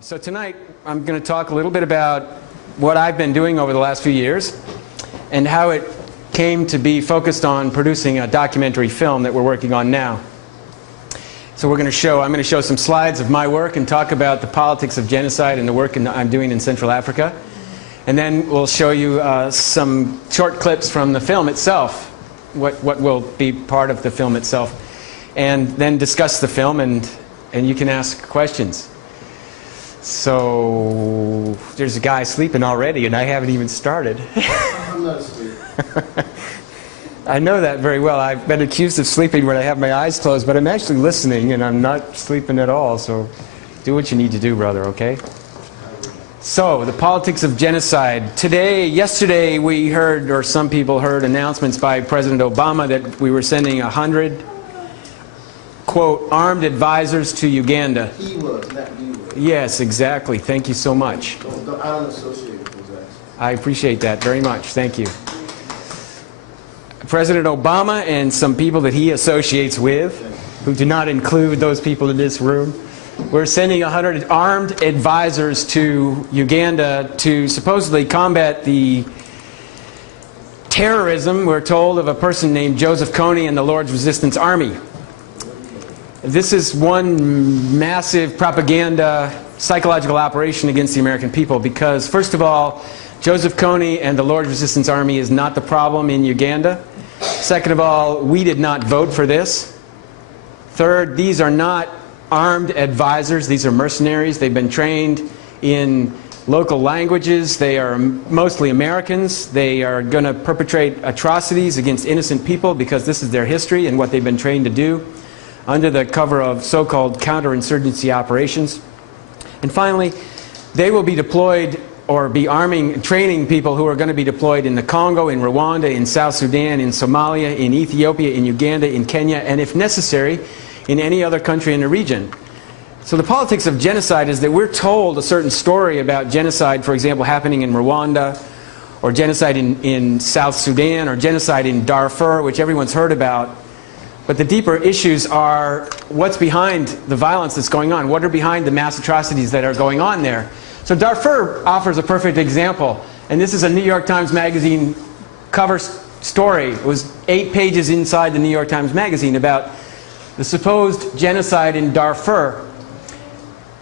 So tonight I'm going to talk a little bit about what I've been doing over the last few years and how it came to be focused on producing a documentary film that we're working on now. So I'm going to show some slides of my work and talk about the politics of genocide and the work I'm doing in Central Africa. And then we'll show you some short clips from the film itself, what will be part of the film itself, and then discuss the film and you can ask questions. So there's a guy sleeping already and I haven't even started. I'm not asleep. I know that very well. I've been accused of sleeping when I have my eyes closed, but I'm actually listening and I'm not sleeping at all. So do what you need to do, brother, okay? So, the politics of genocide. Yesterday we heard, or some people heard, announcements by President Obama that we were sending 100, quote, armed advisors to Uganda. He was, not you were. Yes, exactly. Thank you so much. I don't associate with those acts. I appreciate that very much. Thank you. President Obama and some people that he associates with, who do not include those people in this room, we're sending 100 armed advisors to Uganda to supposedly combat the terrorism, we're told, of a person named Joseph Kony and the Lord's Resistance Army. This is one massive propaganda, psychological operation against the American people because, first of all, Joseph Kony and the Lord's Resistance Army is not the problem in Uganda. Second of all, we did not vote for this. Third, these are not armed advisors. These are mercenaries. They've been trained in local languages. They are mostly Americans. They are going to perpetrate atrocities against innocent people because this is their history and what they've been trained to do under the cover of so-called counterinsurgency operations. And finally, they will be deployed or be training people who are going to be deployed in the Congo, in Rwanda, in South Sudan, in Somalia, in Ethiopia, in Uganda, in Kenya, and if necessary, in any other country in the region. So the politics of genocide is that we're told a certain story about genocide, for example, happening in Rwanda, or genocide in South Sudan, or genocide in Darfur, which everyone's heard about. But the deeper issues are what's behind the violence that's going on, what are behind the mass atrocities that are going on there. So Darfur offers a perfect example, and this is a New York Times Magazine cover story. It was 8 pages inside the New York Times Magazine about the supposed genocide in Darfur.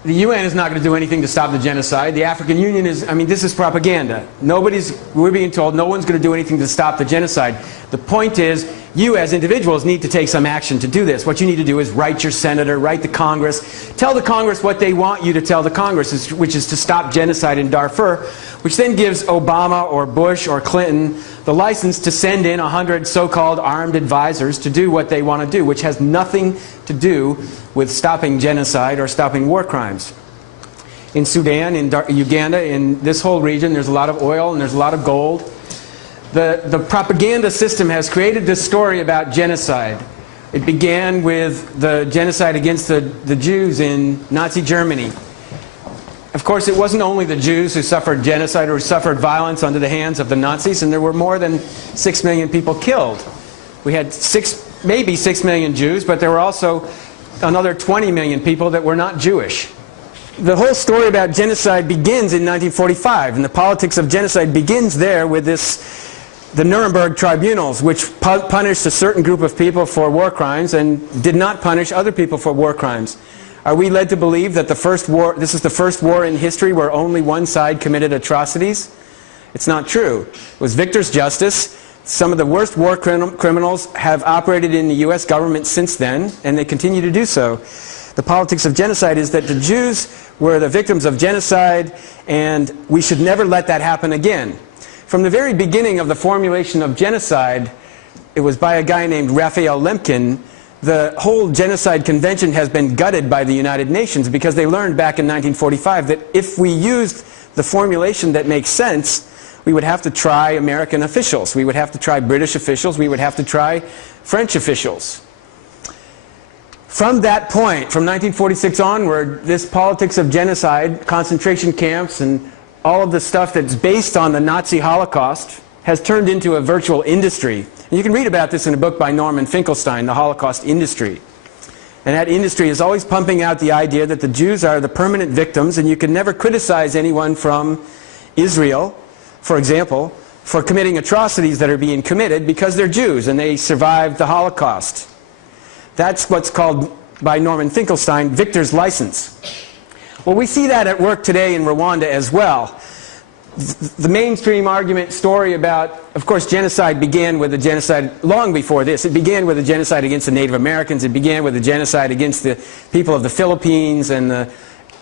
The UN is not going to do anything to stop the genocide. The African Union is, this is propaganda. We're being told no one's going to do anything to stop the genocide. The point is, you as individuals need to take some action to do this. What you need to do is write your senator, write the Congress, tell the Congress what they want you to tell the Congress, which is to stop genocide in Darfur, which then gives Obama or Bush or Clinton the license to send in 100 so-called armed advisors to do what they want to do, which has nothing to do with stopping genocide or stopping war crimes. In Sudan, in Uganda, in this whole region, there's a lot of oil and there's a lot of gold. The propaganda system has created this story about genocide. It began with the genocide against the Jews in Nazi Germany. Of course, it wasn't only the Jews who suffered genocide or who suffered violence under the hands of the Nazis, and there were more than 6 million people killed. We had maybe 6 million Jews, but there were also another 20 million people that were not Jewish. The whole story about genocide begins in 1945, and the politics of genocide begins there with the Nuremberg tribunals, which punished a certain group of people for war crimes and did not punish other people for war crimes. Are we led to believe that this is the first war in history where only one side committed atrocities? It's not true. It was victor's justice. Some of the worst war criminals have operated in the US government since then, and they continue to do so. The politics of genocide is that the Jews were the victims of genocide, and we should never let that happen again. From the very beginning of the formulation of genocide, it was by a guy named Raphael Lemkin. The whole genocide convention has been gutted by the United Nations because they learned back in 1945 that if we used the formulation that makes sense, we would have to try American officials, we would have to try British officials, we would have to try French officials. From that point, from 1946 onward, this politics of genocide, concentration camps, and all of the stuff that's based on the Nazi Holocaust has turned into a virtual industry. And you can read about this in a book by Norman Finkelstein, The Holocaust Industry. And that industry is always pumping out the idea that the Jews are the permanent victims, and you can never criticize anyone from Israel, for example, for committing atrocities that are being committed because they're Jews and they survived the Holocaust. That's what's called, by Norman Finkelstein, victor's license. Well, we see that at work today in Rwanda as well. The mainstream argument story about, of course, genocide began with a genocide long before this. It began with a genocide against the Native Americans. It began with a genocide against the people of the Philippines and the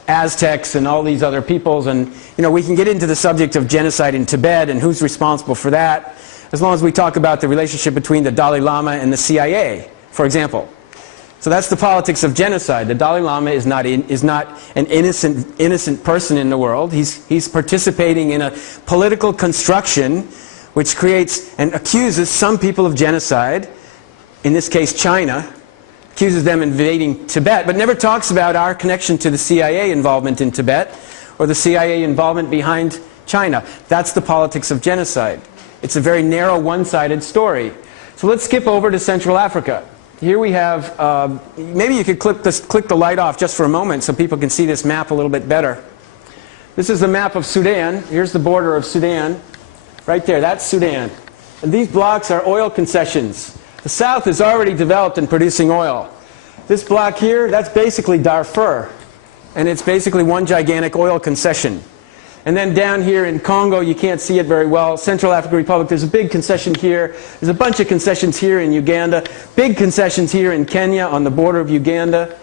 Aztecs and all these other peoples. And, you know, we can get into the subject of genocide in Tibet and who's responsible for that, as long as we talk about the relationship between the Dalai Lama and the CIA, for example. So that's the politics of genocide. The Dalai Lama is not an innocent person in the world. He's participating in a political construction which creates and accuses some people of genocide, in this case China, accuses them of invading Tibet, but never talks about our connection to the CIA involvement in Tibet or the CIA involvement behind China. That's the politics of genocide. It's a very narrow, one-sided story. So let's skip over to Central Africa. Here we have, maybe you could click the light off just for a moment so people can see this map a little bit better. This is the map of Sudan. Here's the border of Sudan. Right there, that's Sudan. And these blocks are oil concessions. The south is already developed and producing oil. This block here, that's basically Darfur. And it's basically one gigantic oil concession. And then down here in Congo, you can't see it very well, Central African Republic, there's a big concession here. There's a bunch of concessions here in Uganda. Big concessions here in Kenya on the border of Uganda.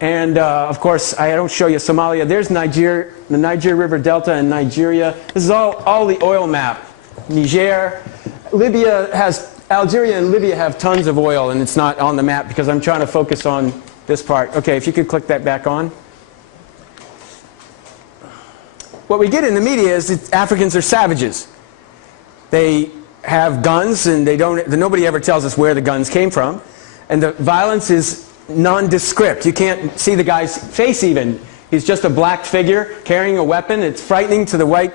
And, of course, I don't show you Somalia. There's Niger, the Niger River Delta in Nigeria. This is all the oil map. Niger. Libya has, Algeria and Libya have tons of oil, and it's not on the map because I'm trying to focus on this part. Okay, if you could click that back on. What we get in the media is that Africans are savages. They have guns, and nobody ever tells us where the guns came from. And the violence is nondescript. You can't see the guy's face even. He's just a black figure carrying a weapon. It's frightening to the white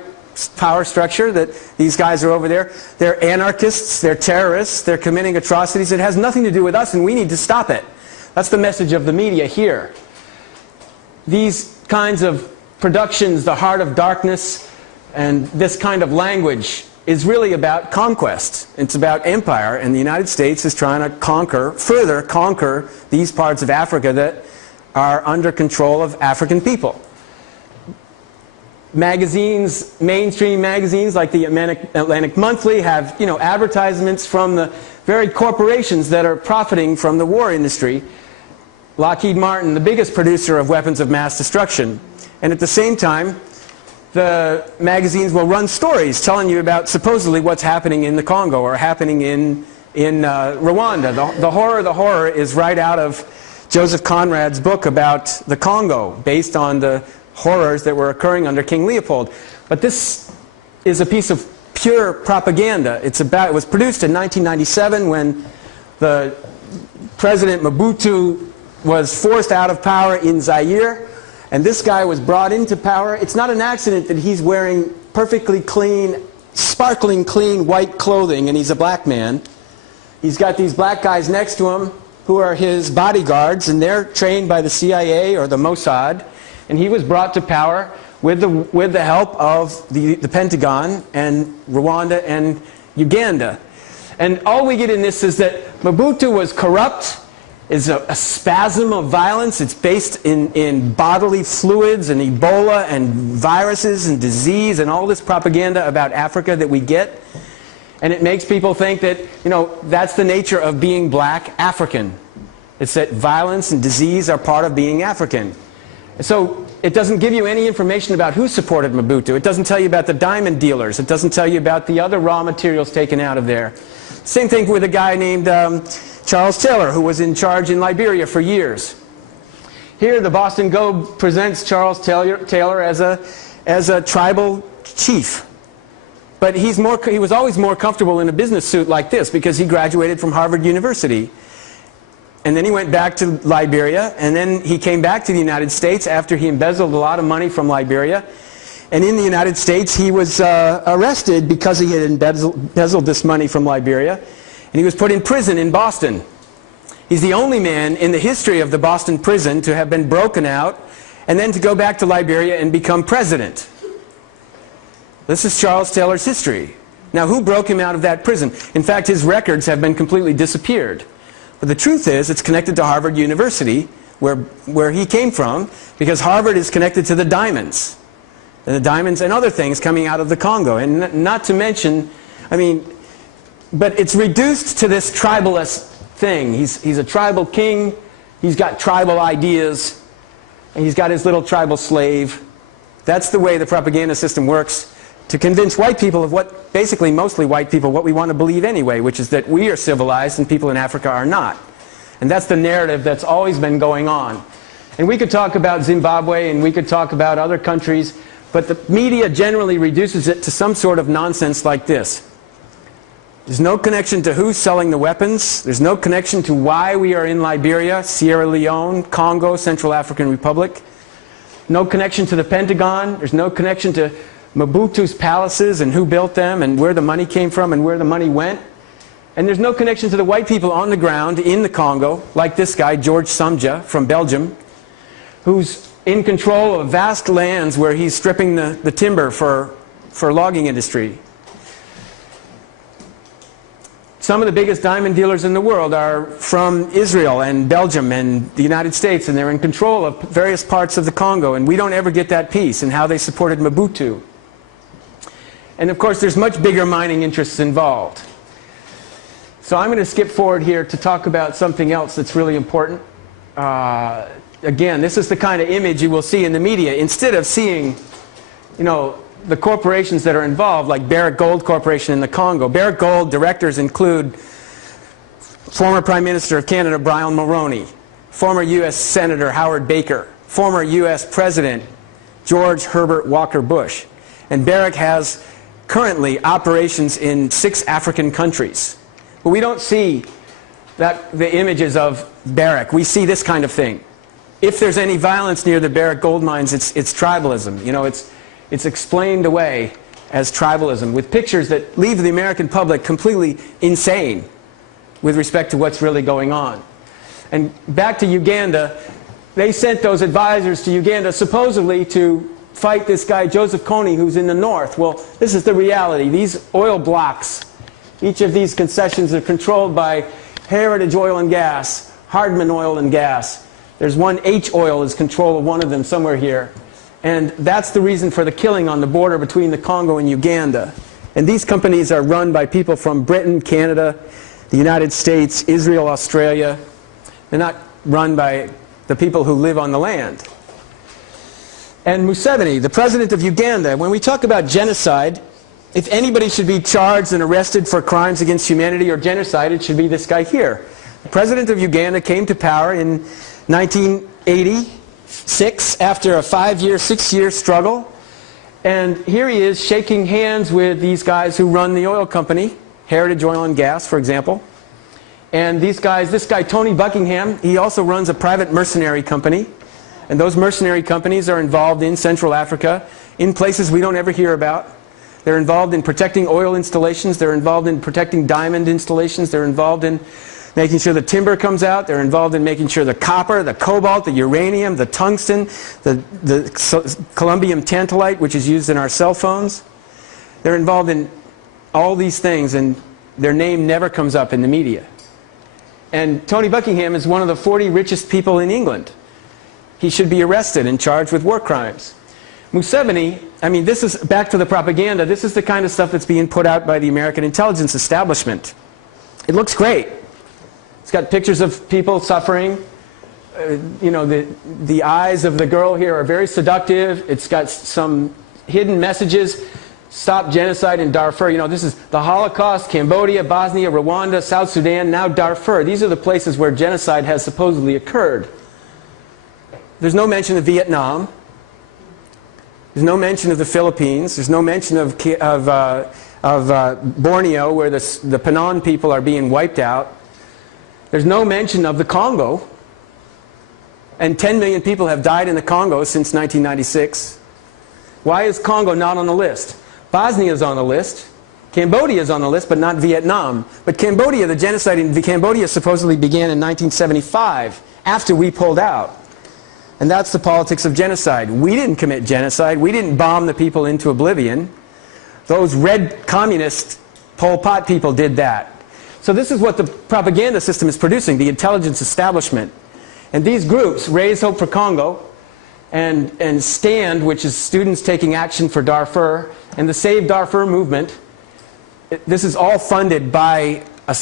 power structure that these guys are over there. They're anarchists, they're terrorists, they're committing atrocities. It has nothing to do with us, and we need to stop it. That's the message of the media here. These kinds of productions, the heart of darkness, and this kind of language is really about conquest. It's about empire, and the United States is trying to further conquer these parts of Africa that are under control of African people. Magazines, mainstream magazines like the Atlantic Monthly have, you know, advertisements from the very corporations that are profiting from the war industry. Lockheed Martin, the biggest producer of weapons of mass destruction. And at the same time, the magazines will run stories telling you about supposedly what's happening in the Congo or happening in Rwanda. The horror is right out of Joseph Conrad's book about the Congo, based on the horrors that were occurring under King Leopold. But this is a piece of pure propaganda. It was produced in 1997 when the President Mobutu was forced out of power in Zaire. And this guy was brought into power. It's not an accident that he's wearing perfectly clean, sparkling clean white clothing, and he's a black man. He's got these black guys next to him who are his bodyguards, and they're trained by the CIA or the Mossad. And he was brought to power with the help of the Pentagon and Rwanda and Uganda. And all we get in this is that Mobutu was corrupt, is a spasm of violence. It's based in bodily fluids and Ebola and viruses and disease and all this propaganda about Africa that we get. And it makes people think that, you know, that's the nature of being black African. It's that violence and disease are part of being African. So it doesn't give you any information about who supported Mobutu. It doesn't tell you about the diamond dealers. It doesn't tell you about the other raw materials taken out of there. Same thing with a guy named Charles Taylor, who was in charge in Liberia for years. Here, the Boston Globe presents Charles Taylor as a tribal chief. But he was always more comfortable in a business suit like this because he graduated from Harvard University. And then he went back to Liberia, and then he came back to the United States after he embezzled a lot of money from Liberia. And in the United States, he was arrested because he had embezzled this money from Liberia. And he was put in prison in Boston. He's the only man in the history of the Boston prison to have been broken out and then to go back to Liberia and become president. This is Charles Taylor's history. Now, who broke him out of that prison? In fact, his records have been completely disappeared. But the truth is, it's connected to Harvard University, where he came from, because Harvard is connected to the diamonds. And the diamonds and other things coming out of the Congo. And not to mention, I mean, but it's reduced to this tribalist thing. He's a tribal king, he's got tribal ideas, and he's got his little tribal slave. That's the way the propaganda system works, to convince white people of what, basically mostly white people, what we want to believe anyway, which is that we are civilized and people in Africa are not. And that's the narrative that's always been going on. And we could talk about Zimbabwe and we could talk about other countries, but the media generally reduces it to some sort of nonsense like this. There's no connection to who's selling the weapons. There's no connection to why we are in Liberia, Sierra Leone, Congo, Central African Republic. No connection to the Pentagon. There's no connection to Mobutu's palaces and who built them and where the money came from and where the money went. And there's no connection to the white people on the ground in the Congo, like this guy, George Samja from Belgium, who's in control of vast lands where he's stripping the timber for logging industry. Some of the biggest diamond dealers in the world are from Israel and Belgium and the United States, and they're in control of various parts of the Congo, and we don't ever get that piece, and how they supported Mobutu. And of course, there's much bigger mining interests involved. So I'm going to skip forward here to talk about something else that's really important. Again, this is the kind of image you will see in the media. Instead of seeing, you know, the corporations that are involved, like Barrick Gold Corporation in the Congo. Barrick Gold directors include former Prime Minister of Canada, Brian Mulroney, former U.S. Senator Howard Baker, former U.S. President George Herbert Walker Bush. And Barrick has currently operations in 6 African countries. But we don't see the images of Barrick. We see this kind of thing. If there's any violence near the Barrick gold mines, it's tribalism. You know, it's explained away as tribalism, with pictures that leave the American public completely insane with respect to what's really going on. And back to Uganda, they sent those advisors to Uganda supposedly to fight this guy Joseph Kony, who's in the north. Well, this is the reality. These oil blocks, each of these concessions are controlled by Heritage Oil and Gas, Hardman Oil and Gas. There's one, H Oil is control of one of them somewhere here. And that's the reason for the killing on the border between the Congo and Uganda. And these companies are run by people from Britain, Canada, the United States, Israel, Australia. They're not run by the people who live on the land. And Museveni, the president of Uganda, when we talk about genocide, if anybody should be charged and arrested for crimes against humanity or genocide, it should be this guy here. The president of Uganda came to power in 1986 after a 5-year, 6-year struggle. And here he is shaking hands with these guys who run the oil company, Heritage Oil and Gas, for example. And these guys, this guy Tony Buckingham, he also runs a private mercenary company. And those mercenary companies are involved in Central Africa, in places we don't ever hear about. They're involved in protecting oil installations. They're involved in protecting diamond installations. They're involved in making sure the timber comes out. They're involved in making sure the copper, the cobalt, the uranium, the tungsten, the columbium tantalite, which is used in our cell phones. They're involved in all these things, and their name never comes up in the media. And Tony Buckingham is one of the 40 richest people in England. He should be arrested and charged with war crimes. Museveni, I mean, this is back to the propaganda. This is the kind of stuff that's being put out by the American intelligence establishment. It looks great. It's got pictures of people suffering. You know, the eyes of the girl here are very seductive. It's got some hidden messages. Stop genocide in Darfur. You know, this is the Holocaust, Cambodia, Bosnia, Rwanda, South Sudan, now Darfur. These are the places where genocide has supposedly occurred. There's no mention of Vietnam. There's no mention of the Philippines. There's no mention of Borneo, where the Penon people are being wiped out. There's no mention of the Congo. And 10 million people have died in the Congo since 1996. Why is Congo not on the list? Bosnia is on the list. Cambodia is on the list, but not Vietnam. But Cambodia, the genocide in Cambodia supposedly began in 1975, after we pulled out. And that's the politics of genocide. We didn't commit genocide. We didn't bomb the people into oblivion. Those red communist Pol Pot people did that. So this is what the propaganda system is producing, the intelligence establishment. And these groups, Raise Hope for Congo, and STAND, which is Students Taking Action for Darfur, and the Save Darfur movement, this is all funded by a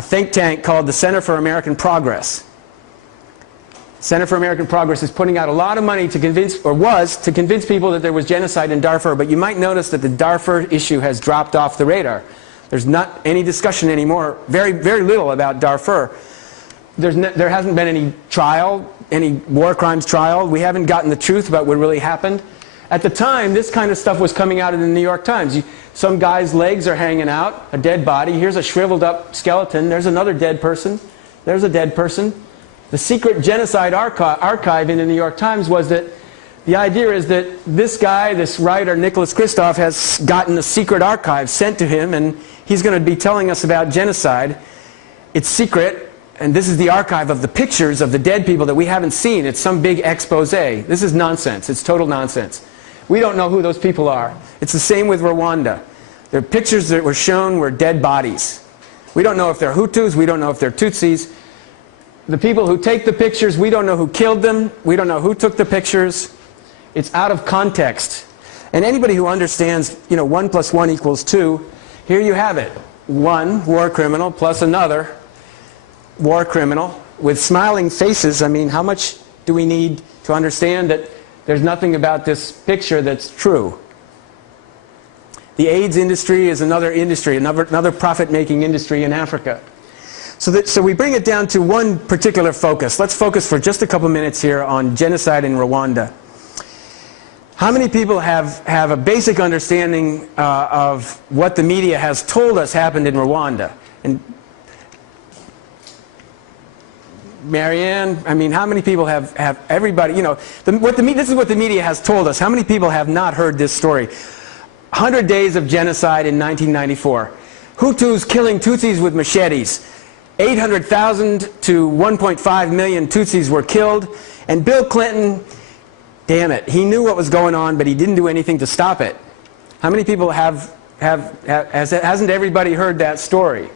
think tank called the Center for American Progress. Center for American Progress is putting out a lot of money to convince, or was, to convince people that there was genocide in Darfur, but you might notice that the Darfur issue has dropped off the radar. There's not any discussion anymore, very little about Darfur. There hasn't been any trial, any war crimes trial. We haven't gotten the truth about what really happened. At the time, this kind of stuff was coming out in the New York Times. Some guy's legs are hanging out, a dead body. Here's a shriveled up skeleton. There's another dead person. There's a dead person. The secret genocide archive in the New York Times was that the idea is that this guy, this writer, Nicholas Kristof, has gotten a secret archive sent to him, and he's going to be telling us about genocide. It's secret, and this is the archive of the pictures of the dead people that we haven't seen. It's some big expose. This is nonsense. It's total nonsense. We don't know who those people are. It's the same with Rwanda. The pictures that were shown were dead bodies. We don't know if they're Hutus. We don't know if they're Tutsis. The people who take the pictures, we don't know who killed them. We don't know who took the pictures. It's out of context. And anybody who understands, 1 + 1 = 2, here you have it. One war criminal plus another war criminal with smiling faces. I mean, how much do we need to understand that there's nothing about this picture that's true? The AIDS industry is another industry, another profit-making industry in Africa. So we bring it down to one particular focus. Let's focus for just a couple minutes here on genocide in Rwanda. How many people have a basic understanding of what the media has told us happened in Rwanda? And Marianne, I mean, how many people have everybody, this is what the media has told us. How many people have not heard this story? 100 days of genocide in 1994. Hutus killing Tutsis with machetes. 800,000 to 1.5 million Tutsis were killed, and Bill Clinton, damn it, he knew what was going on, but he didn't do anything to stop it. How many people hasn't everybody heard that story?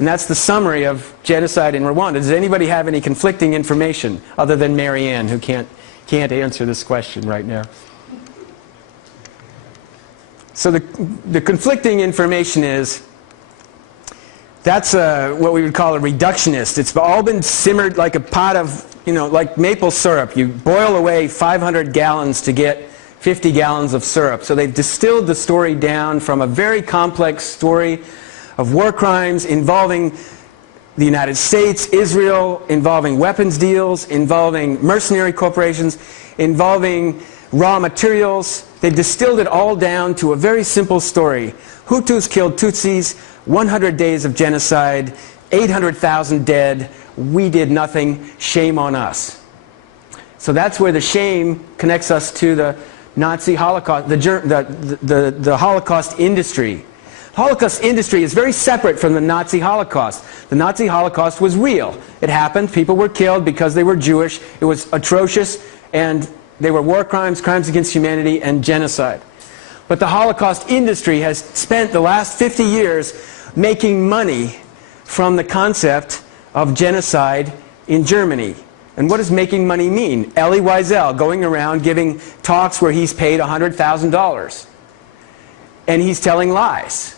And that's the summary of genocide in Rwanda. Does anybody have any conflicting information other than Marianne, who can't answer this question right now? So the conflicting information is, that's what we would call a reductionist. It's all been simmered like a pot of, like maple syrup. You boil away 500 gallons to get 50 gallons of syrup. So they've distilled the story down from a very complex story of war crimes involving the United States, Israel, involving weapons deals, involving mercenary corporations, involving raw materials. They've distilled it all down to a very simple story. Hutus killed Tutsis, 100 days of genocide, 800,000 dead, we did nothing, shame on us. So that's where the shame connects us to the Nazi Holocaust, the Holocaust industry. The Holocaust industry is very separate from the Nazi Holocaust. The Nazi Holocaust was real. It happened. People were killed because they were Jewish. It was atrocious, and they were war crimes, crimes against humanity, and genocide. But the Holocaust industry has spent the last 50 years making money from the concept of genocide in Germany. And what does making money mean? Elie Wiesel going around giving talks where he's paid $100,000. And he's telling lies.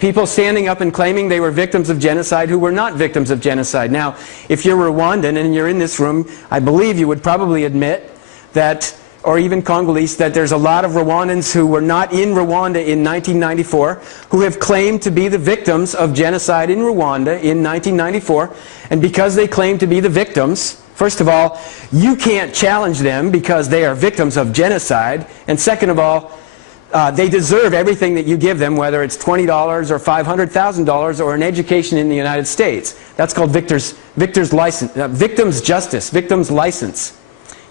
People standing up and claiming they were victims of genocide who were not victims of genocide. Now, if you're Rwandan and you're in this room, I believe you would probably admit that, or even Congolese, that there's a lot of Rwandans who were not in Rwanda in 1994 who have claimed to be the victims of genocide in Rwanda in 1994. And because they claim to be the victims, first of all, you can't challenge them because they are victims of genocide. And second of all, they deserve everything that you give them, whether it's $20 or $500,000 or an education in the United States. That's called victim's justice, victim's license.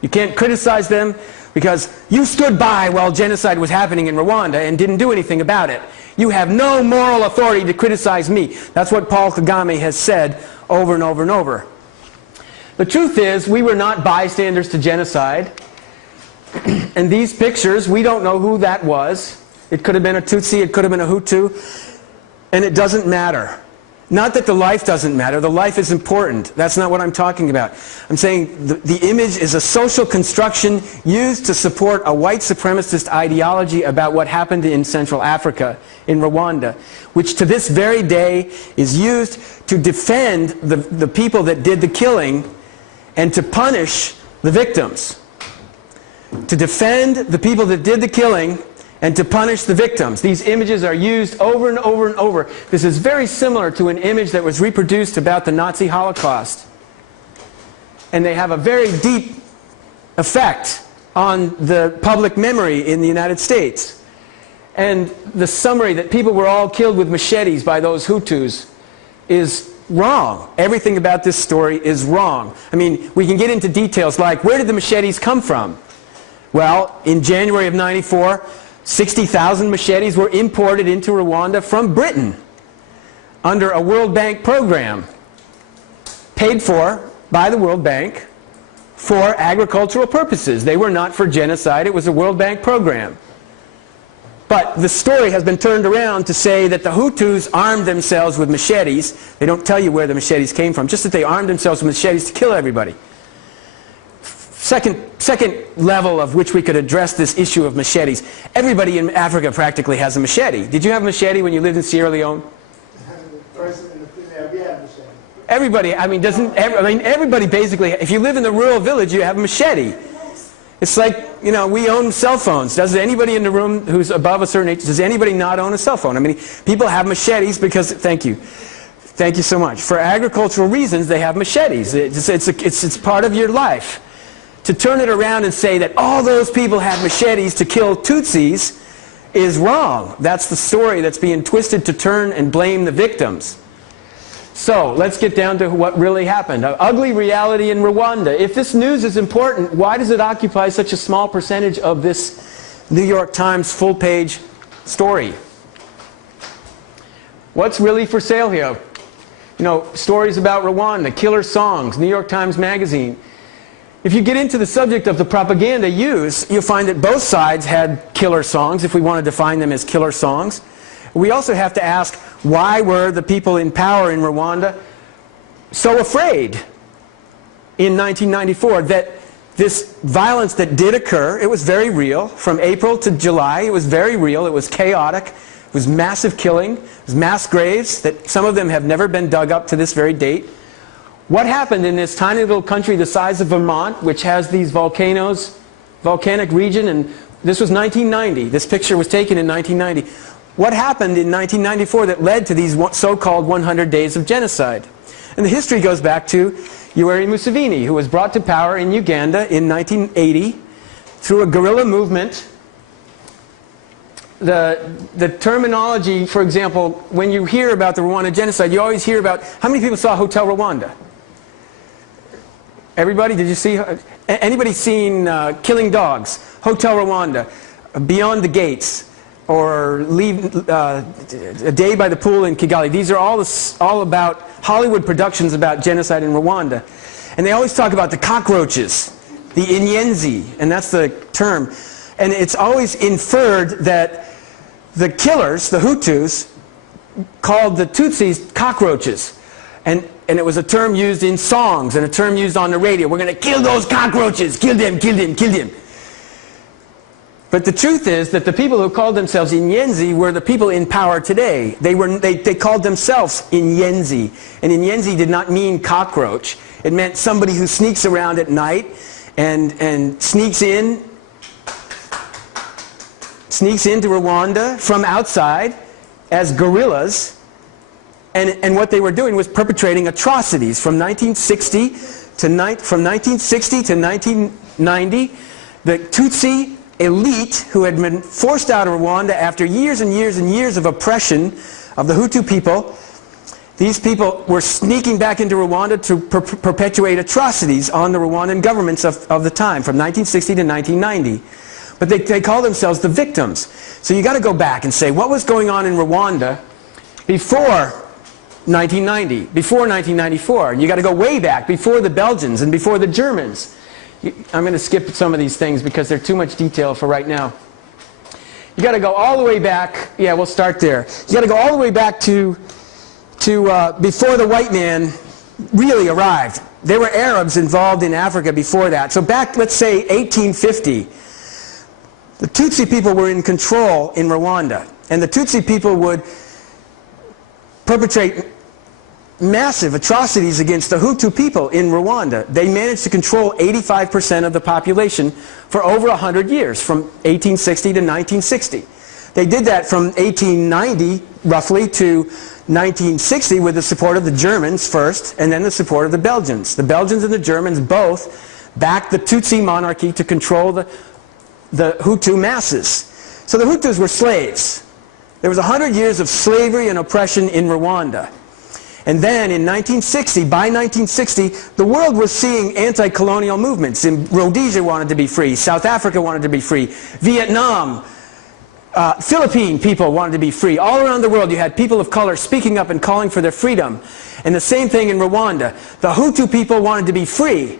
You can't criticize them because you stood by while genocide was happening in Rwanda and didn't do anything about it. You have no moral authority to criticize me. That's what Paul Kagame has said over and over and over. The truth is, we were not bystanders to genocide. And these pictures, we don't know who that was. It could have been a Tutsi, it could have been a Hutu, and it doesn't matter. Not that the life doesn't matter, the life is important. That's not what I'm talking about. I'm saying the image is a social construction used to support a white supremacist ideology about what happened in Central Africa, in Rwanda, which to this very day is used to defend the people that did the killing and to punish the victims. To defend the people that did the killing and to punish the victims. These images are used over and over and over. This is very similar to an image that was reproduced about the Nazi Holocaust. And they have a very deep effect on the public memory in the United States. And the summary that people were all killed with machetes by those Hutus is wrong. Everything about this story is wrong. I mean, we can get into details like, where did the machetes come from? Well, in January of '94, 60,000 machetes were imported into Rwanda from Britain under a World Bank program paid for by the World Bank for agricultural purposes. They were not for genocide. It was a World Bank program. But the story has been turned around to say that the Hutus armed themselves with machetes. They don't tell you where the machetes came from, just that they armed themselves with machetes to kill everybody. Second level of which we could address this issue of machetes. Everybody in Africa practically has a machete. Did you have a machete when you lived in Sierra Leone? Everybody, everybody basically, if you live in the rural village, you have a machete. It's like, you know, we own cell phones. Does anybody in the room who's above a certain age, does anybody not own a cell phone? I mean, people have machetes because, thank you. Thank you so much. For agricultural reasons, they have machetes. It's part of your life. To turn it around and say that all those people had machetes to kill Tutsis is wrong. That's the story that's being twisted to turn and blame the victims. So, let's get down to what really happened. An ugly reality in Rwanda. If this news is important, why does it occupy such a small percentage of this New York Times full-page story? What's really for sale here? You know, stories about Rwanda, killer songs, New York Times Magazine. If you get into the subject of the propaganda used, you'll find that both sides had killer songs, if we want to define them as killer songs. We also have to ask, why were the people in power in Rwanda so afraid in 1994 that this violence that did occur, it was very real, from April to July, it was very real, it was chaotic, it was massive killing, it was mass graves that some of them have never been dug up to this very date. What happened in this tiny little country the size of Vermont, which has these volcanoes, volcanic region, and this was 1990. This picture was taken in 1990. What happened in 1994 that led to these so-called 100 days of genocide? And the history goes back to Yoweri Museveni, who was brought to power in Uganda in 1980 through a guerrilla movement. The terminology, for example, when you hear about the Rwanda genocide, you always hear about, how many people saw Hotel Rwanda? Everybody, did you see? Anybody seen Killing Dogs, Hotel Rwanda, Beyond the Gates, or A Day by the Pool in Kigali? These are all about Hollywood productions about genocide in Rwanda. And they always talk about the cockroaches, the Inyenzi, and that's the term. And it's always inferred that the killers, the Hutus, called the Tutsis cockroaches. And it was a term used in songs and a term used on the radio. We're going to kill those cockroaches. Kill them, kill them, kill them. But the truth is that the people who called themselves Inyenzi were the people in power today. They called themselves Inyenzi. And Inyenzi did not mean cockroach. It meant somebody who sneaks around at night and sneaks into Rwanda from outside as guerrillas. And what they were doing was perpetrating atrocities from 1960 to 1990. The Tutsi elite, who had been forced out of Rwanda after years and years and years of oppression of the Hutu people, These people were sneaking back into Rwanda to perpetuate atrocities on the Rwandan governments of the time, from 1960 to 1990. But they call themselves the victims. So you got to go back and say, what was going on in Rwanda before 1990, before 1994? And you got to go way back, before the Belgians and before the Germans. I'm going to skip some of these things because they're too much detail for right now. You got to go all the way back. Yeah, we'll start there. You got to go all the way back to before the white man really arrived. There were Arabs involved in Africa before that. So back, let's say, 1850, the Tutsi people were in control in Rwanda. And the Tutsi people would perpetrate massive atrocities against the Hutu people in Rwanda. They managed to control 85% of the population for over 100 years, from 1860 to 1960. They did that from 1890, roughly, to 1960 with the support of the Germans first, and then the support of the Belgians. The Belgians and the Germans both backed the Tutsi monarchy to control the Hutu masses. So the Hutus were slaves. There was 100 years of slavery and oppression in Rwanda. And then in 1960, by 1960, the world was seeing anti-colonial movements. Rhodesia wanted to be free. South Africa wanted to be free. Vietnam, Philippine people wanted to be free. All around the world you had people of color speaking up and calling for their freedom. And the same thing in Rwanda. The Hutu people wanted to be free.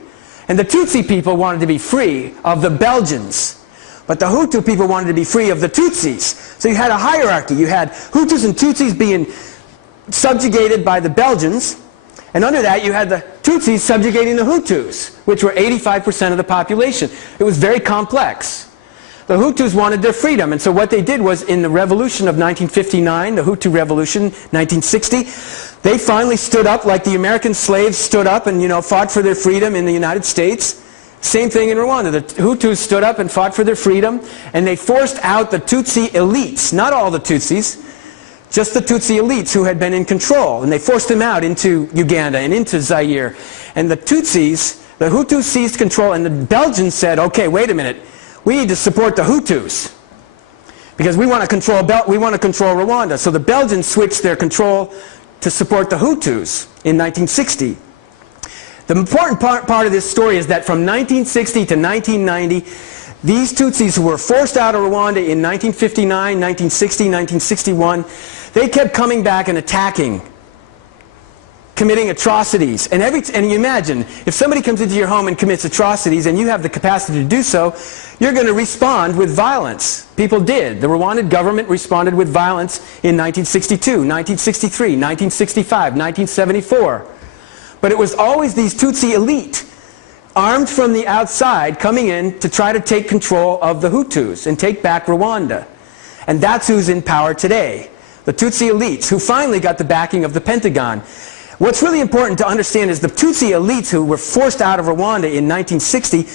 And the Tutsi people wanted to be free of the Belgians. But the Hutu people wanted to be free of the Tutsis. So you had a hierarchy. You had Hutus and Tutsis being subjugated by the Belgians, and under that you had the Tutsis subjugating the Hutus, which were 85% of the population. It was very complex. The Hutus wanted their freedom, and so what they did was, in the revolution of 1959, the Hutu revolution, 1960, they finally stood up like the American slaves stood up and, fought for their freedom in the United States. Same thing in Rwanda. The Hutus stood up and fought for their freedom, and they forced out the Tutsi elites, not all the Tutsis, just the Tutsi elites who had been in control, and they forced them out into Uganda and into Zaire. And the Tutsis, the Hutus seized control, and the Belgians said, okay, wait a minute, we need to support the Hutus because we want to control Rwanda. So the Belgians switched their control to support the Hutus in 1960. The important part of this story is that from 1960 to 1990, these Tutsis who were forced out of Rwanda in 1959, 1960, 1961, they kept coming back and attacking, committing atrocities. And you imagine, if somebody comes into your home and commits atrocities and you have the capacity to do so, you're going to respond with violence. People did. The Rwandan government responded with violence in 1962, 1963, 1965, 1974. But it was always these Tutsi elite, armed from the outside, coming in to try to take control of the Hutus and take back Rwanda. And that's who's in power today. The Tutsi elites, who finally got the backing of the Pentagon. What's really important to understand is the Tutsi elites who were forced out of Rwanda in 1960,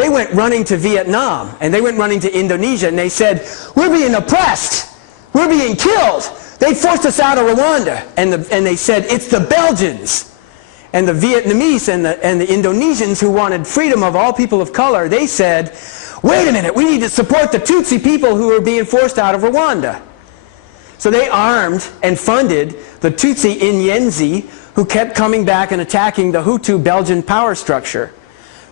they went running to Vietnam, and they went running to Indonesia, and they said, we're being oppressed, we're being killed. They forced us out of Rwanda. And they said, it's the Belgians. And the Vietnamese and the Indonesians who wanted freedom of all people of color, they said, wait a minute, we need to support the Tutsi people who are being forced out of Rwanda. So they armed and funded the Tutsi Inyenzi who kept coming back and attacking the Hutu Belgian power structure.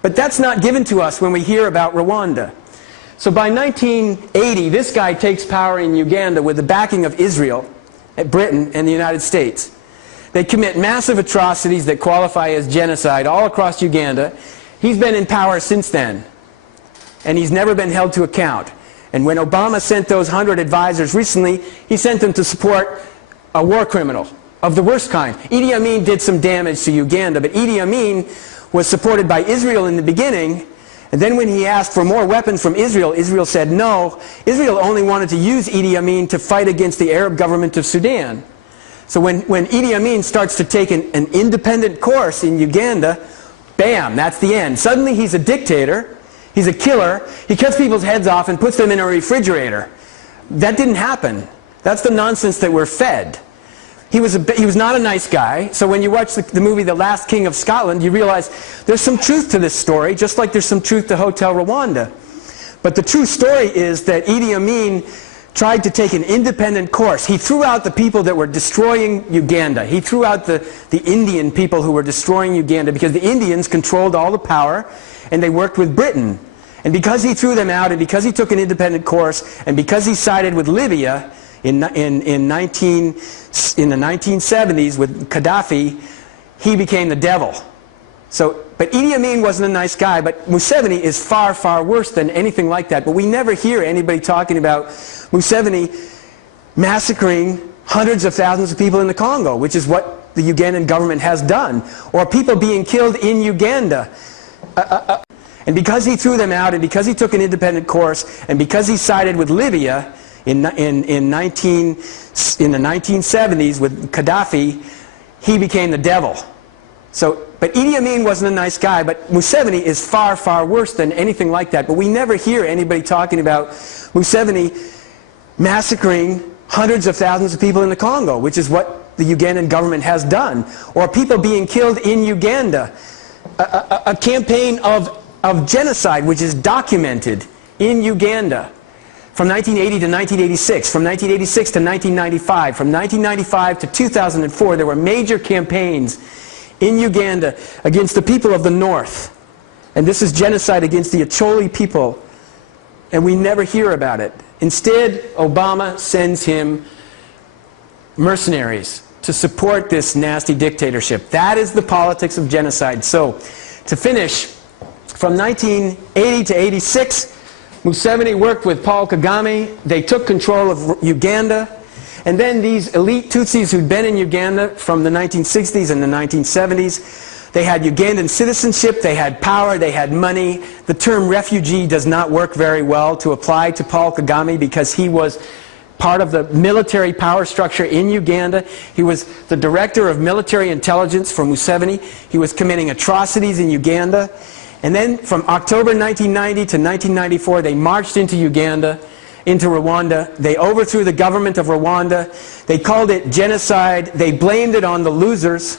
But that's not given to us when we hear about Rwanda. So by 1980, this guy takes power in Uganda with the backing of Israel, Britain, and the United States. They commit massive atrocities that qualify as genocide all across Uganda. He's been in power since then, and he's never been held to account. And when Obama sent those 100 advisors recently, he sent them to support a war criminal of the worst kind. Idi Amin did some damage to Uganda, but Idi Amin was supported by Israel in the beginning, and then when he asked for more weapons from Israel, Israel said no. Israel only wanted to use Idi Amin to fight against the Arab government of Sudan. So when Idi Amin starts to take an independent course in Uganda, bam, that's the end. Suddenly he's a dictator, he's a killer, he cuts people's heads off and puts them in a refrigerator. That didn't happen. That's the nonsense that we're fed. He was not a nice guy, so when you watch the movie The Last King of Scotland, you realize there's some truth to this story, just like there's some truth to Hotel Rwanda. But the true story is that Idi Amin tried to take an independent course. He threw out the people that were destroying Uganda. He threw out the Indian people who were destroying Uganda because the Indians controlled all the power and they worked with Britain. And because he threw them out and because he took an independent course and because he sided with Libya in the 1970s with Gaddafi, he became the devil. But Idi Amin wasn't a nice guy, but Museveni is far, far worse than anything like that. But we never hear anybody talking about Museveni massacring hundreds of thousands of people in the Congo, which is what the Ugandan government has done, or people being killed in Uganda. And because he threw them out and because he took an independent course and because he sided with Libya in the 1970s with Gaddafi, he became the devil. But Idi Amin wasn't a nice guy, but Museveni is far, far worse than anything like that. But we never hear anybody talking about Museveni massacring hundreds of thousands of people in the Congo, which is what the Ugandan government has done, or people being killed in Uganda. A campaign of genocide which is documented in Uganda from 1980 to 1986, from 1986 to 1995, from 1995 to 2004, there were major campaigns in Uganda against the people of the north. And this is genocide against the Acholi people. And we never hear about it. Instead, Obama sends him mercenaries to support this nasty dictatorship. That is the politics of genocide. So, to finish, from 1980 to 86, Museveni worked with Paul Kagame. They took control of Uganda. And then these elite Tutsis who'd been in Uganda from the 1960s and the 1970s, they had Ugandan citizenship, they had power, they had money. The term refugee does not work very well to apply to Paul Kagame because he was part of the military power structure in Uganda. He was the director of military intelligence for Museveni. He was committing atrocities in Uganda. And then from October 1990 to 1994, they marched into Uganda, into Rwanda. They overthrew the government of Rwanda. They called it genocide. They blamed it on the losers.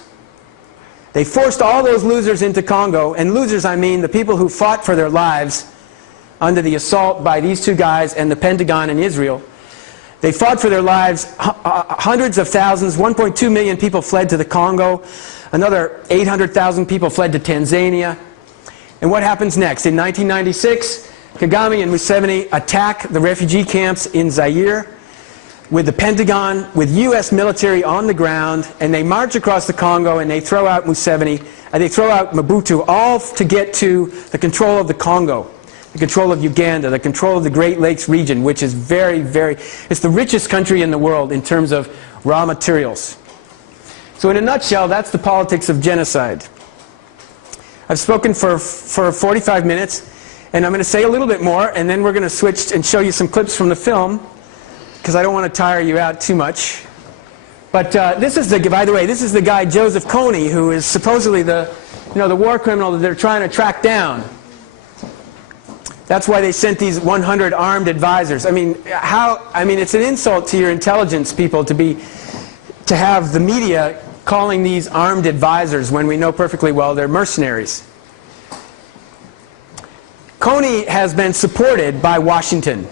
They forced all those losers into Congo. And losers, I mean the people who fought for their lives under the assault by these two guys and the Pentagon in Israel. They fought for their lives. Hundreds of thousands, 1.2 million people fled to the Congo. Another 800,000 people fled to Tanzania. And what happens next? In 1996, Kagame and Museveni attack the refugee camps in Zaire with the Pentagon, with U.S. military on the ground, and they march across the Congo and they throw out Museveni, they throw out Mobutu, all to get to the control of the Congo, the control of Uganda, the control of the Great Lakes region, which is very, very, it's the richest country in the world in terms of raw materials. So in a nutshell, that's the politics of genocide. I've spoken for 45 minutes. And I'm going to say a little bit more, and then we're going to switch and show you some clips from the film, because I don't want to tire you out too much. But this is by the way, this is the guy Joseph Kony, who is supposedly the war criminal that they're trying to track down. That's why they sent these 100 armed advisors. I mean, it's an insult to your intelligence people to have the media calling these armed advisors when we know perfectly well they're mercenaries. Kony has been supported by Washington.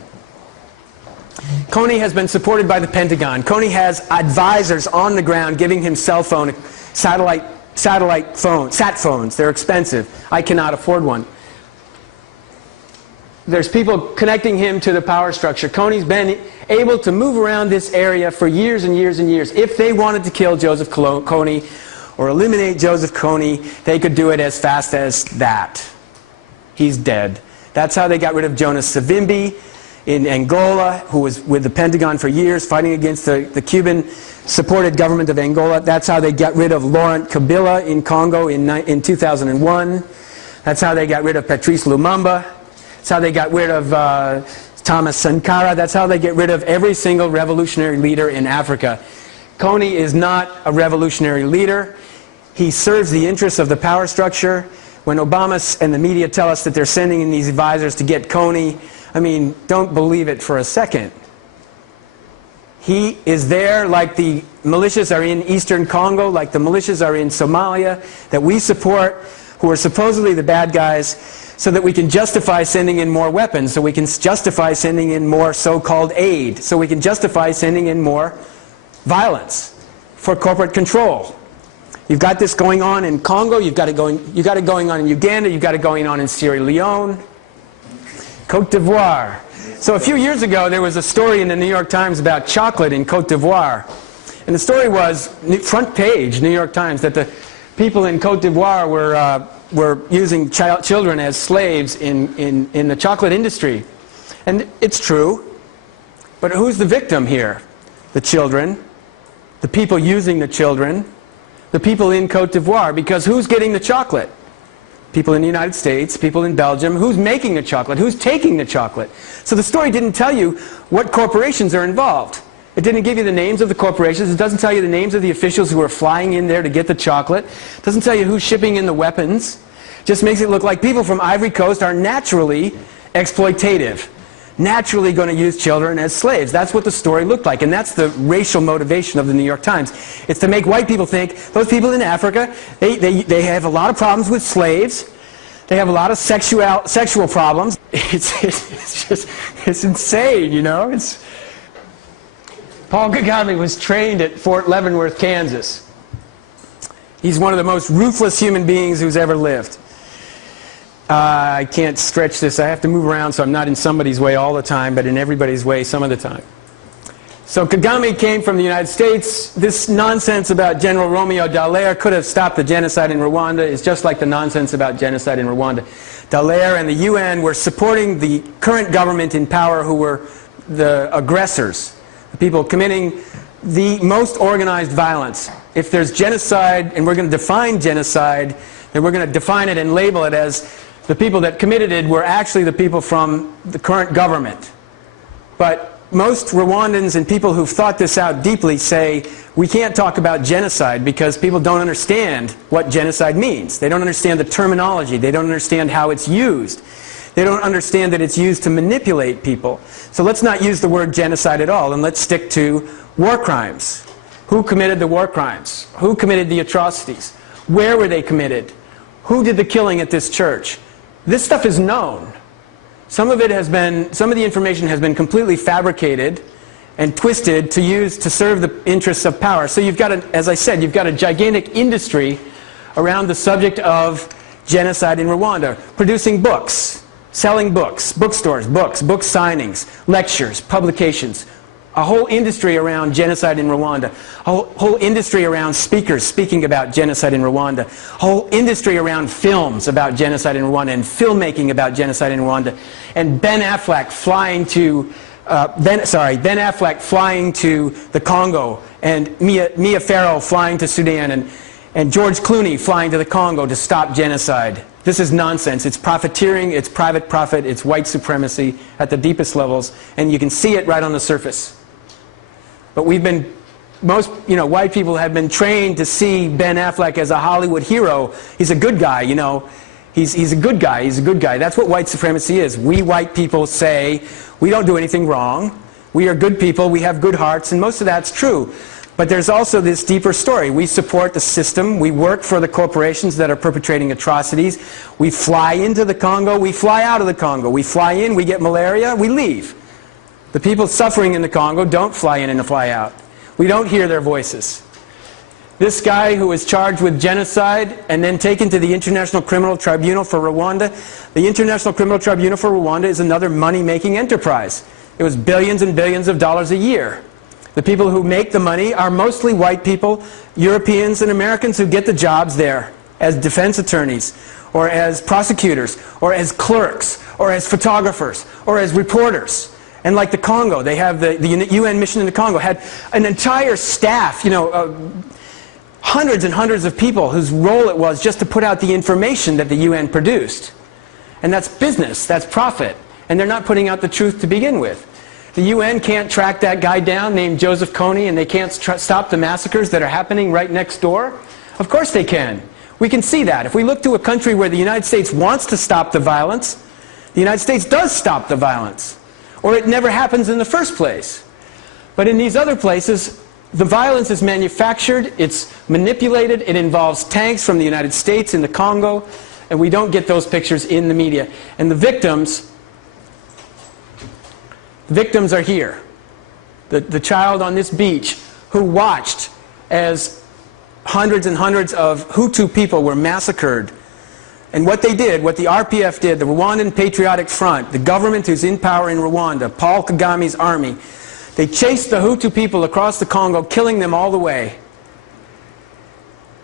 Kony has been supported by the Pentagon. Kony has advisors on the ground giving him cell phone, satellite phones, sat phones. They're expensive. I cannot afford one. There's people connecting him to the power structure. Kony's been able to move around this area for years and years and years. If they wanted to kill Joseph Kony or eliminate Joseph Kony, they could do it as fast as that. He's dead. That's how they got rid of Jonas Savimbi in Angola, who was with the Pentagon for years fighting against the Cuban-supported government of Angola. That's how they got rid of Laurent Kabila in Congo in 2001. That's how they got rid of Patrice Lumumba. That's how they got rid of Thomas Sankara. That's how they get rid of every single revolutionary leader in Africa. Kony is not a revolutionary leader. He serves the interests of the power structure. When Obama and the media tell us that they're sending in these advisors to get Kony, I mean, don't believe it for a second. He is there like the militias are in eastern Congo, like the militias are in Somalia, that we support, who are supposedly the bad guys. so that we can justify sending in more weapons, so we can justify sending in more so-called aid, so we can justify sending in more violence for corporate control. You've got this going on in Congo, you've got it going on in Uganda, you've got it going on in Sierra Leone, Côte d'Ivoire. So a few years ago there was a story in the New York Times about chocolate in Côte d'Ivoire. And the story was, front page, New York Times, that the people in Côte d'Ivoire were using children as slaves in the chocolate industry. And it's true, but who's the victim here? The children, the people using the children, the people in Côte d'Ivoire, because who's getting the chocolate? People in the United States, people in Belgium. Who's making the chocolate? Who's taking the chocolate? So the story didn't tell you what corporations are involved. It didn't give you the names of the corporations. It doesn't tell you the names of the officials who are flying in there to get the chocolate. It doesn't tell you who's shipping in the weapons. It just makes it look like people from Ivory Coast are naturally exploitative, naturally going to use children as slaves. That's what the story looked like, and that's the racial motivation of the New York Times. It's to make white people think those people in Africa, they have a lot of problems with slaves. They have a lot of sexual problems. It's insane, you know. Paul Kagame was trained at Fort Leavenworth, Kansas. He's one of the most ruthless human beings who's ever lived. I can't stretch this. I have to move around so I'm not in somebody's way all the time, but in everybody's way some of the time. So Kagame came from the United States. This nonsense about General Romeo Dallaire could have stopped the genocide in Rwanda. It's just like the nonsense about genocide in Rwanda. Dallaire and the UN were supporting the current government in power, who were the aggressors, the people committing the most organized violence. If there's genocide, and we're going to define genocide, then we're going to define it and label it as the people that committed it were actually the people from the current government. But most Rwandans and people who've thought this out deeply say we can't talk about genocide because people don't understand what genocide means. They don't understand the terminology. They don't understand how it's used. They don't understand that it's used to manipulate people. So let's not use the word genocide at all, and let's stick to war crimes. Who committed the war crimes? Who committed the atrocities? Where were they committed? Who did the killing at this church? This stuff is known. Some of the information has been completely fabricated and twisted to serve the interests of power. So you've got, as I said, you've got a gigantic industry around the subject of genocide in Rwanda, producing books, selling books, bookstores, book signings, lectures, publications. A whole industry around genocide in Rwanda. A whole industry around speakers speaking about genocide in Rwanda. A whole industry around films about genocide in Rwanda and filmmaking about genocide in Rwanda. And Ben Affleck flying to the Congo, and Mia Farrow flying to Sudan, and George Clooney flying to the Congo to stop genocide. This is nonsense. It's profiteering, it's private profit, it's white supremacy at the deepest levels, and you can see it right on the surface. But most white people have been trained to see Ben Affleck as a Hollywood hero. He's a good guy, you know. He's a good guy, he's a good guy. That's what white supremacy is. We white people say, we don't do anything wrong. We are good people, we have good hearts, and most of that's true. But there's also this deeper story. We support the system. We work for the corporations that are perpetrating atrocities. We fly into the Congo. We fly out of the Congo. We fly in, we get malaria, we leave. The people suffering in the Congo don't fly in and fly out. We don't hear their voices. This guy who was charged with genocide and then taken to the International Criminal Tribunal for Rwanda, the International Criminal Tribunal for Rwanda is another money-making enterprise. It was billions and billions of dollars a year. The people who make the money are mostly white people, Europeans and Americans who get the jobs there as defense attorneys, or as prosecutors, or as clerks, or as photographers, or as reporters. And like the Congo, they have the UN mission in the Congo had an entire staff, hundreds and hundreds of people whose role it was just to put out the information that the UN produced. And that's business, that's profit. And they're not putting out the truth to begin with. The UN can't track that guy down named Joseph Kony, and they can't stop the massacres that are happening right next door. Of course they can. We can see that. If we look to a country where the United States wants to stop the violence, the United States does stop the violence. Or it never happens in the first place. But in these other places, the violence is manufactured, it's manipulated, it involves tanks from the United States in the Congo, And we don't get those pictures in the media. And the victims are here. The child on this beach who watched as hundreds and hundreds of Hutu people were massacred. And what they did, what the RPF did, the Rwandan Patriotic Front, the government who's in power in Rwanda, Paul Kagame's army, they chased the Hutu people across the Congo, killing them all the way.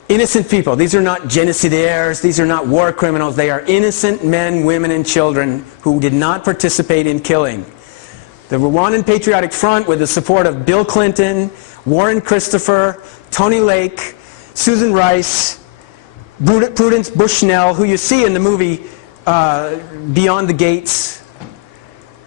Innocent people. These are not genocidaires. These are not war criminals. They are innocent men, women, and children who did not participate in killing. The Rwandan Patriotic Front, with the support of Bill Clinton, Warren Christopher, Tony Lake, Susan Rice, Prudence Bushnell, who you see in the movie Beyond the Gates,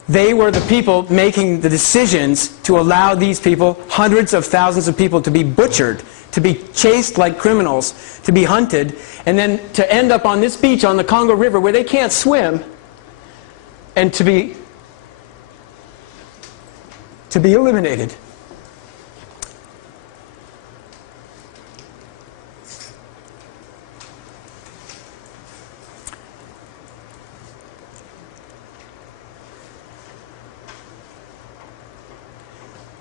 they were the people making the decisions to allow these people, hundreds of thousands of people, to be butchered, to be chased like criminals, to be hunted, and then to end up on this beach on the Congo River where they can't swim, and to be eliminated.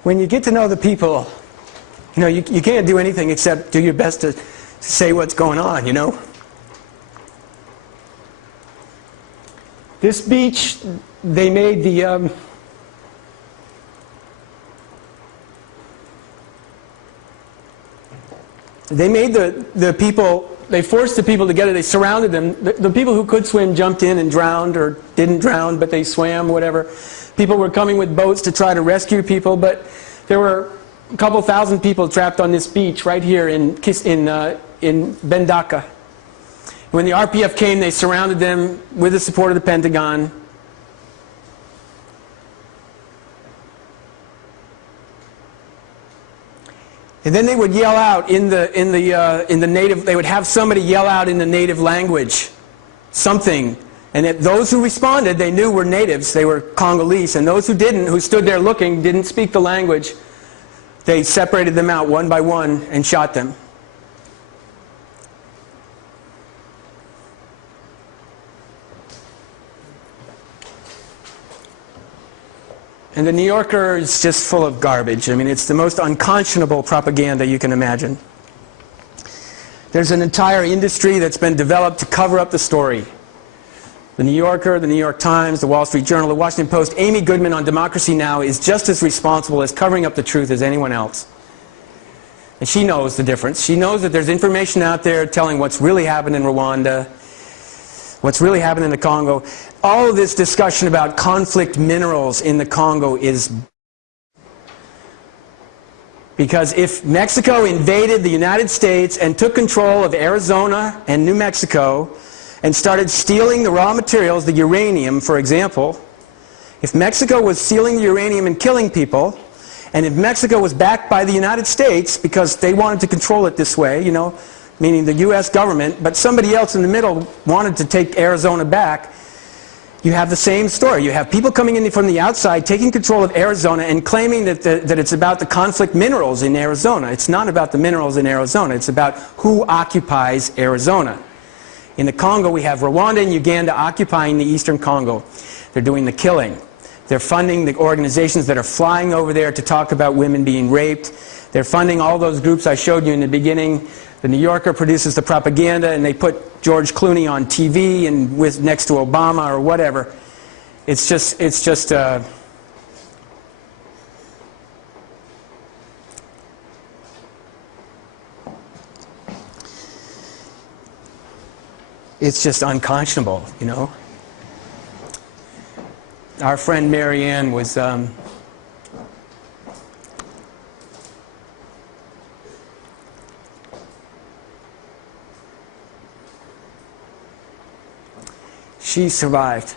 When you get to know the people, you know, you can't do anything except do your best to say what's going on, you know. This beach, they made the people, they forced the people together, they surrounded them. The people who could swim jumped in and drowned, or didn't drown, but they swam, whatever. People were coming with boats to try to rescue people, but there were a couple thousand people trapped on this beach right here in Bendaka. When the RPF came, they surrounded them with the support of the Pentagon. And then they would yell out in the native. They would have somebody yell out in the native language, something. And those who responded, they knew were natives. They were Congolese. And those who didn't, who stood there looking, didn't speak the language. They separated them out one by one and shot them. And the New Yorker is just full of garbage. I mean, it's the most unconscionable propaganda you can imagine. There's an entire industry that's been developed to cover up the story. The New Yorker, the New York Times, the Wall Street Journal, the Washington Post, Amy Goodman on Democracy Now! Is just as responsible as covering up the truth as anyone else. And she knows the difference. She knows that there's information out there telling what's really happened in Rwanda, what's really happened in the Congo. All of this discussion about conflict minerals in the Congo is because if Mexico invaded the United States and took control of Arizona and New Mexico and started stealing the raw materials, the uranium, for example, if Mexico was stealing the uranium and killing people, and if Mexico was backed by the United States because they wanted to control it this way, you know, meaning the U.S. government, but somebody else in the middle wanted to take Arizona back, you have the same story. You have people coming in from the outside, taking control of Arizona and claiming that it's about the conflict minerals in Arizona. It's not about the minerals in Arizona. It's about who occupies Arizona. In the Congo, we have Rwanda and Uganda occupying the eastern Congo. They're doing the killing. They're funding the organizations that are flying over there to talk about women being raped. They're funding all those groups I showed you in the beginning. The New Yorker produces the propaganda, and they put George Clooney on TV and next to Obama or whatever. It's just unconscionable, you know. Our friend Marianne was she survived.